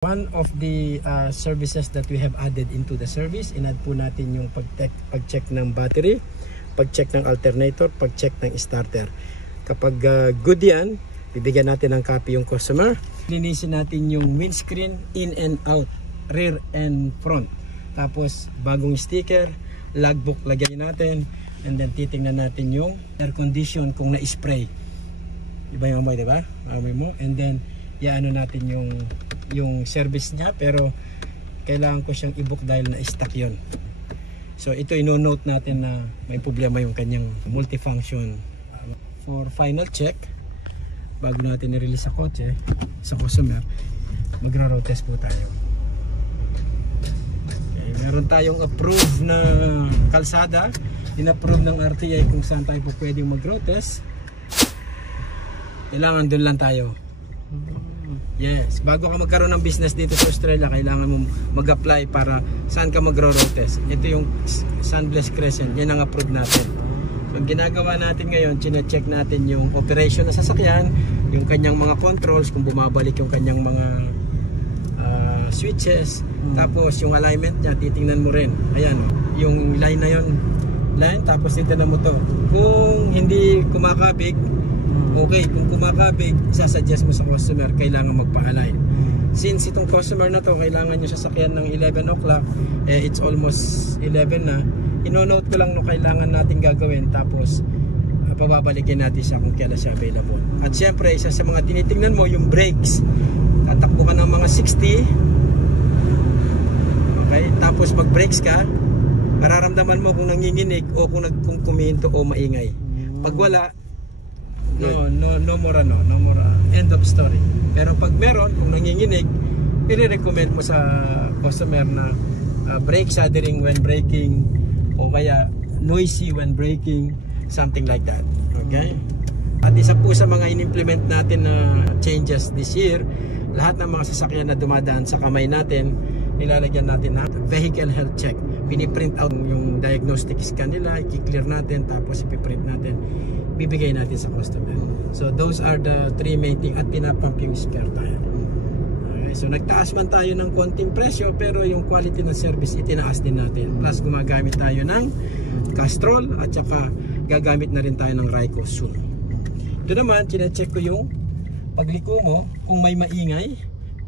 One of the services that we have added into the service, in-add po natin yung pag-check ng battery, pag-check ng alternator, pag-check ng starter. Kapag good yan, bibigyan natin ng copy yung customer. Linisin natin yung windscreen in and out, rear and front. Tapos bagong sticker, logbook lagay natin, and then titingnan natin yung air condition kung na-spray. Iba yung amoy, diba? Amoy mo. And then iaano natin yung service niya, pero kailangan ko siyang i-book dahil na-stuck yun. So ito ino-note natin na may problema yung kanyang multifunction. For final check, bago natin i-release sa kotse, sa customer, magra-road test po tayo. Okay, meron tayong approved na kalsada, in-approve ng RTI kung saan tayo po pwedeng mag-road test. Kailangan doon lang tayo. Yes, bago ka magkaroon ng business dito sa Australia, kailangan mo mag-apply para saan ka mag-road test. Ito yung Sunblest Crescent, yan ang approve natin. So, ang ginagawa natin ngayon, chine-check natin yung operation ng sasakyan, yung kanyang mga controls, kung bumabalik yung kanyang mga switches, tapos yung alignment niya, titingnan mo rin. Ayan, yung line na yun, tapos titingnan mo to. Kung hindi kumakabig, okay, kung kumakabig, sasuggest mo sa customer, kailangan magpa-align. Since itong customer na to, kailangan nyo sasakyan ng 11 o'clock, it's almost 11 na, ino-note ko lang no kailangan natin gagawin, tapos pababalikin natin siya kung kailan siya available. At syempre, isa sa mga tinitingnan mo, yung brakes. Tatakbo ka ng mga 60, okay, tapos mag-brakes ka, mararamdaman mo kung nanginginig o kung kumihinto o maingay. Pag wala, no more end of story. Pero pag meron, kung nanginginig, i-recommend mo sa customer na brake shadowing when braking, o kaya noisy when braking, something like that. Okay? At isa po sa mga in-implement natin na changes this year, lahat ng mga sasakyan na dumadaan sa kamay natin, nilalagyan natin na vehicle health check. Piniprint out yung diagnostic scan nila, i-clear natin, tapos ipiprint natin, bibigay natin sa customer. So those are the three main things, at pinapump yung spare tire. Okay, so nagtaas man tayo ng konting presyo, pero yung quality ng service itinaas din natin. Plus gumagamit tayo ng Castrol, at saka gagamit na rin tayo ng Ryco soon. Ito naman, chinecheck ko yung pagliko mo, kung may maingay,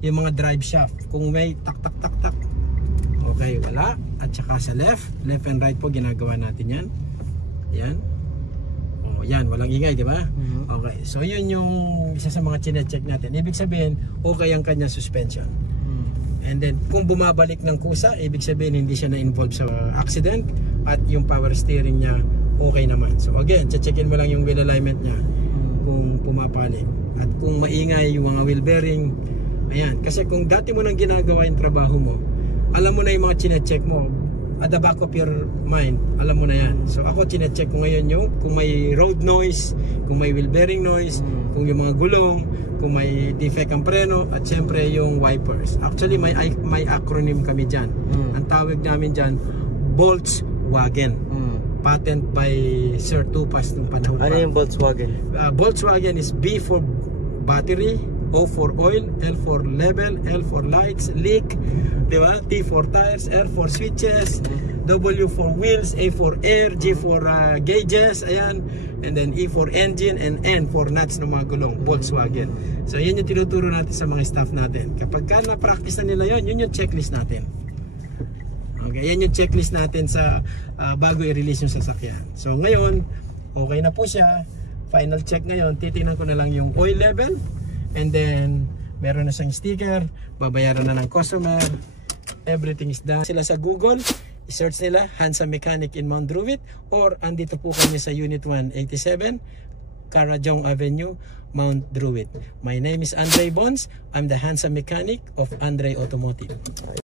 yung mga drive shaft, kung may tak tak tak tak, okay, wala. At saka sa left and right po ginagawa natin yan. Yan. Oh, yan, walang ingay, di ba? Okay. So yun yung isa sa mga chine-check natin. Ibig sabihin, okay ang kanya suspension. And then kung bumabalik ng kusa, ibig sabihin hindi siya na-involve sa accident, at yung power steering niya okay naman. So again, checkin mo lang yung wheel alignment niya kung pumapalik. At kung maingay yung mga wheel bearing, ayan, kasi kung dati mo nang ginagawa yung trabaho mo, alam mo na yung mga chine-check mo, at the back of your mind, alam mo na yan. So ako chine-check ko ngayon yung kung may road noise, kung may wheel bearing noise, kung yung mga gulong, kung may defect ang preno, at syempre yung wipers. Actually may acronym kami dyan. Ang tawag namin dyan, Volkswagen. Patent by Sir Tupas nung panahon pa. Ano yung Volkswagen? Volkswagen is B for battery, O for oil, L for level, L for lights, leak, di ba? T for tires, R for switches, W for wheels, A for air, G for gauges, ayan, and then E for engine, and N for nuts ng mga gulong. Volkswagen. So yun yung tinuturo natin sa mga staff natin. Kapag na-practice na nila yun yung checklist natin. Okay, yan yung checklist natin sa bago i-release yung sasakyan. So ngayon, okay na po siya. Final check ngayon, titingnan ko na lang yung oil level, and then meron na siyang sticker, babayaran na ng customer, everything is done. Sila sa Google, i-search nila Hansa Mechanic in Mount Druitt, or andito po kami sa Unit 187 Karajong Avenue, Mount Druitt. My name is Andre Bons. I'm the Hansa Mechanic of Andre Automotive.